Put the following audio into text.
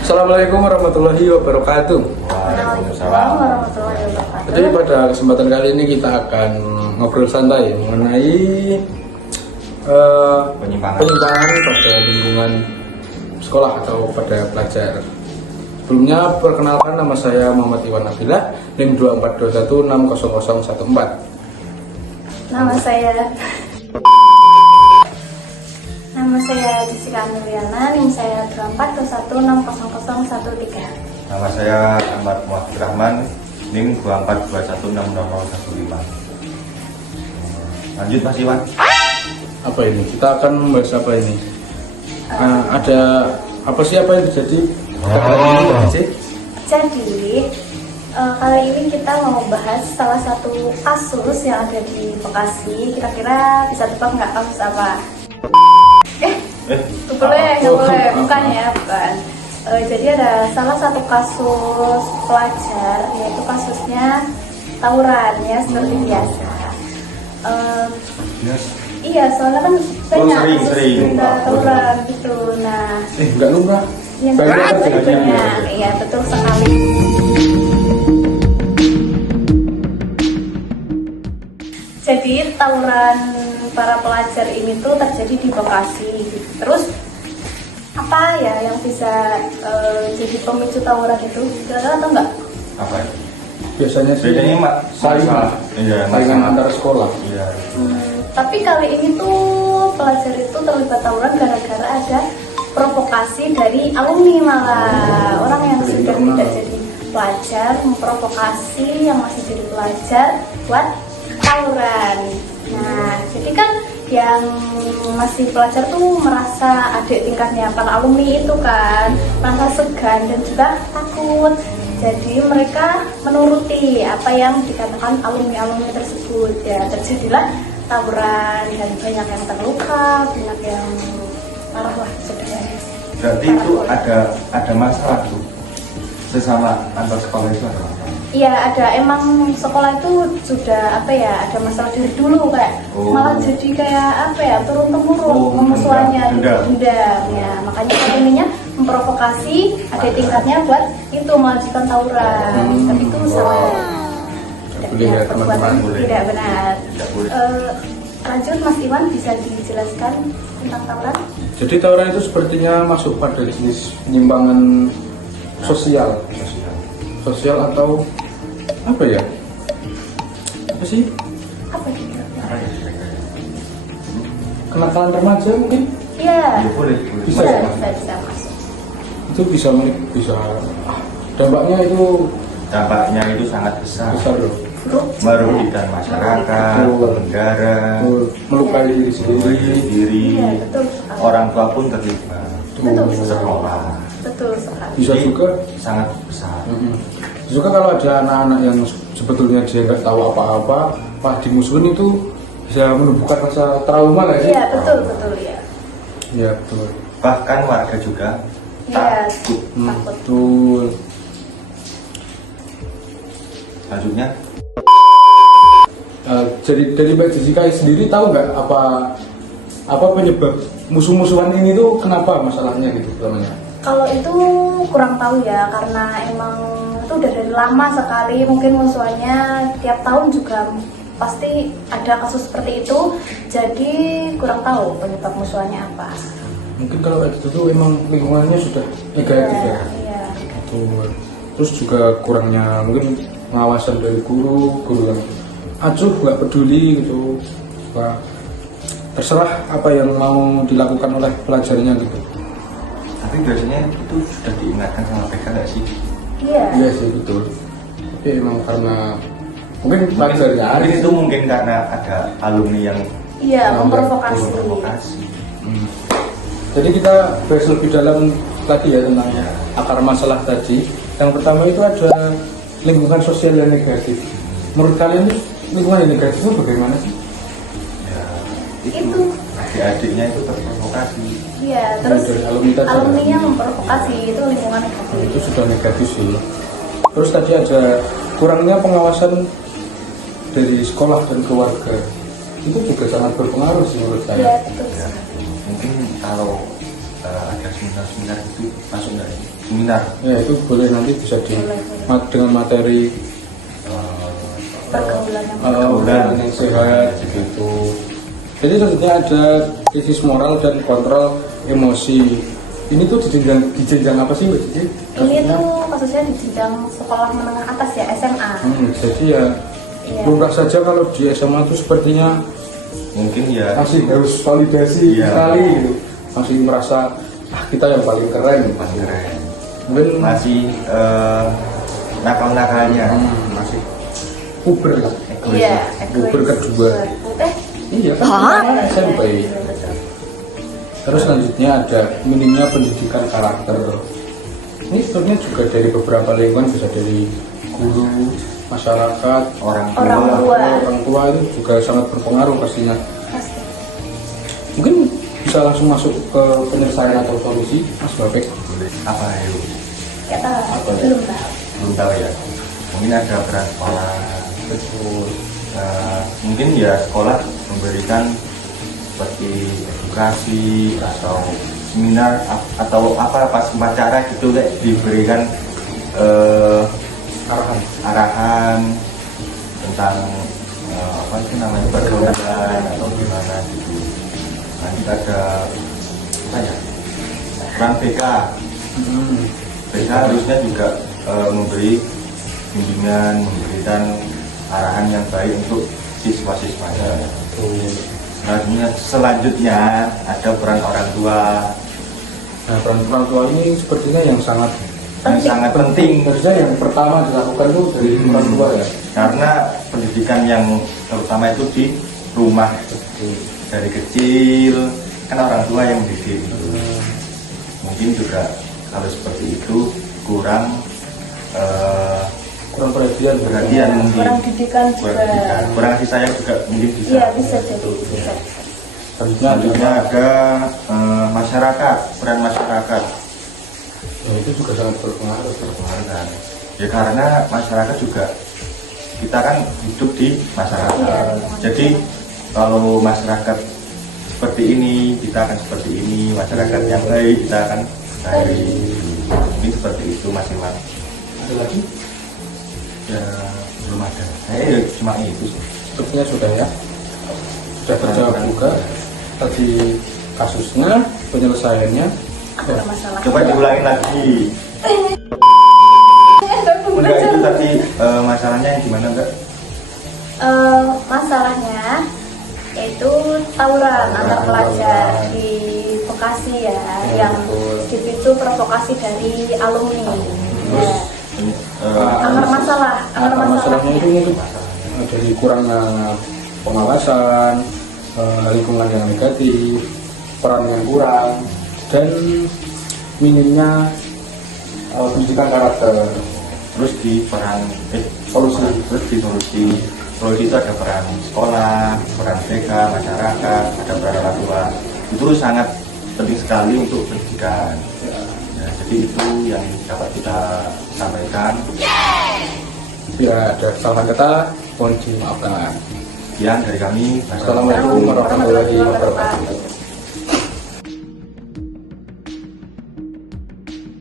Assalamualaikum warahmatullahi wabarakatuh. Waalaikumsalam warahmatullahi wabarakatuh. Jadi pada kesempatan kali ini kita akan ngobrol santai mengenai penyimpangan pada lingkungan sekolah atau pada pelajar. Sebelumnya perkenalkan, nama saya Muhammad Iwan Nabilah, NIM 24216014. Nama saya Jessica Anuliana, NIM saya 24216013. Nama saya Ahmad Muhammad Rahman, NIM 24216015. Lanjut Mas Iwan. Apa ini? Kita akan membahas apa ini? Ada apa sih, apa yang terjadi? Jadi kali ini kita mau bahas salah satu kasus yang ada di Bekasi. Kira-kira bisa tebak nggak kasus apa? Nggak boleh, bukan ya, bukan. Jadi ada salah satu kasus pelajar, yaitu kasusnya tawuran ya, seperti biasa. Iya, soalnya kan banyak kasus tawuran gitu. Nah, Enggak lumrah. yang banyak, iya betul sekali. Jadi tawuran para pelajar ini tuh terjadi di Bekasi. Terus apa ya yang bisa jadi pemicu tawuran itu? Kira-kira atau enggak? Apa ya? Biasanya sih saingan antar sekolah. Iya. Tapi kali ini tuh pelajar itu terlibat tawuran gara-gara ada provokasi dari alumni, malah orang yang sudah tidak jadi pelajar memprovokasi yang masih jadi pelajar buat tawuran. Nah, jadi kan yang masih pelajar tuh merasa adik tingkatnya para alumni itu kan merasa segan dan juga takut. Jadi mereka menuruti apa yang dikatakan alumni tersebut. Ya, terjadilah tawuran dan banyak yang terluka, banyak yang marah lah sebenarnya. Berarti itu ada masalah tuh sesama antar sekolah itu ada masalah. Iya, ada, emang sekolah itu sudah ada masalah dari dulu kayak malah jadi kayak turun temurun memusuhannya dendam ya, makanya alumninya memprovokasi adik tingkatnya buat itu melanjutkan tawuran. Tapi itu salah. Tidak benar. Lanjut Mas Iwan, bisa dijelaskan tentang tawuran? Jadi tawuran itu sepertinya masuk pada jenis penyimpangan sosial atau apa ya? Apa sih? Apa gitu? Kenakalan remaja mungkin? Iya. Boleh. Bisa ya? Bisa masuk. Itu bisa dampaknya itu sangat besar loh. merugikan masyarakat, negara, melukai diri sendiri. Iya, betul. Orang tua pun terlibat, sekolah. Betul sekali. Bisa juga sangat besar. Juga kalau ada anak-anak yang sebetulnya dia nggak tahu apa-apa, pas dimusuhin itu bisa menumbuhkan rasa trauma nggak sih? Iya, betul ya. Iya, betul. Bahkan warga juga takut. Betul. Selanjutnya, jadi dari Mbak Jessica sendiri tahu nggak apa penyebab musuh-musuhan ini tuh kenapa masalahnya gitu namanya? Kalau itu kurang tahu ya, karena emang itu udah dari lama sekali, mungkin musuhannya tiap tahun juga pasti ada kasus seperti itu, jadi kurang tahu penyebab musuhannya apa. Mungkin kalau kayak gitu tuh emang lingkungannya sudah negatif ya. Iya. Betul. Terus juga kurangnya mungkin pengawasan dari guru yang acuh nggak peduli gitu. Wah, terserah apa yang mau dilakukan oleh pelajarnya gitu. tapi biasanya itu sudah diingatkan sama mereka nggak sih? Iya sih, betul. Tapi emang karena mungkin pelajarnya itu mungkin karena ada alumni yang memprovokasi. Jadi kita bahas lebih dalam tadi ya tentang akar masalah tadi. Yang pertama itu ada lingkungan sosial yang negatif. Menurut kalian itu lingkungan yang negatif itu bagaimana sih? Ya, itu adik-adiknya itu terprovokasi. Iya, terus alumninya memprovokasi, itu lingkungan negatif. Itu sudah negatif sih. Terus tadi ada kurangnya pengawasan dari sekolah dan keluarga. itu juga sangat berpengaruh sih menurut Iya, saya. betul. Ya, mungkin kalau ada seminar-seminar itu masuk nggak ini? Seminar Ya itu boleh nanti bisa Boleh. dengan materi Pergaulan yang obrolan yang sehat gitu. Jadi tentunya ada krisis moral dan kontrol emosi. Ini tuh di jenjang apa sih Mbak Cici? ini tuh kasusnya di jenjang sekolah menengah atas ya, SMA. Jadi ya Iya. lumrah saja kalau di SMA itu sepertinya mungkin ya masih harus validasi Iya. sekali gitu. Masih merasa kita yang paling keren. masih keren, Mungkin masih nakal-nakalnya, masih puber lah. Iya, Puber kedua. Eh, Iya kan SMP. iya, betul. Terus selanjutnya ada minimnya pendidikan karakter. Ini sebenarnya juga dari beberapa lingkungan, bisa dari guru, masyarakat, orang Orang tua. orang tua itu juga sangat berpengaruh pastinya. Pasti. Mungkin bisa langsung masuk ke penyelesaian atau solusi, Mas Bapek. boleh apa ya? Gak tahu, Apa ya? belum tahu. Belum tahu ya. Mungkin ada peran sekolah. Betul. Mungkin ya sekolah memberikan seperti edukasi atau seminar atau apa pas upacara gitu kayak diberikan Arahan. arahan tentang apa sih namanya pergaulan atau gimana gitu. Nanti ada apa ya, peran BK. BK harusnya juga memberi bimbingan, memberikan arahan yang baik untuk siswa-siswanya. Selanjutnya ada peran orang tua Nah, peran orang tua ini sepertinya yang sangat yang sangat penting Harusnya yang pertama dilakukan itu dari orang tua ya. karena pendidikan yang terutama itu di rumah dari kecil kan orang tua yang mendidik. Mungkin juga kalau seperti itu kurang Kurang perhatian mungkin Kurang didikan juga. kurang kasih sayang juga mungkin bisa. Iya, bisa jadi. Bisa. Selanjutnya ada masyarakat, peran masyarakat. Nah, itu juga sangat berpengaruh. Kan. Ya karena masyarakat juga kita kan hidup di masyarakat. Iya. Jadi kalau masyarakat seperti ini, kita akan seperti ini. Masyarakat yang baik, kita akan baik. Ini seperti itu masing-masing. Ada lagi? Ya belum ada. Cuma itu sih. Sepertinya sudah ya. Sudah terjawab juga tadi kasusnya, penyelesaiannya. Ada masalah. Coba diulangin lagi. Enggak itu tadi masalahnya yang gimana enggak? Masalahnya yaitu tawuran antar pelajar di Bekasi ya, yang dipicu provokasi dari alumni. Ya. Akar Akar masalahnya itu mungkin dari kurangnya pengawasan, lingkungan yang negatif, peran yang kurang, dan minimnya pendidikan karakter. Terus di peran Solusi. terus di solusi itu ada peran sekolah, peran BK, masyarakat, ada peran orang tua. Itu sangat penting sekali untuk pendidikan. Ya, jadi itu yang dapat kita sampaikan. Bila ada kesalahan kata, mohon dimaafkan. Sekian dari kami. Assalamualaikum warahmatullahi wabarakatuh.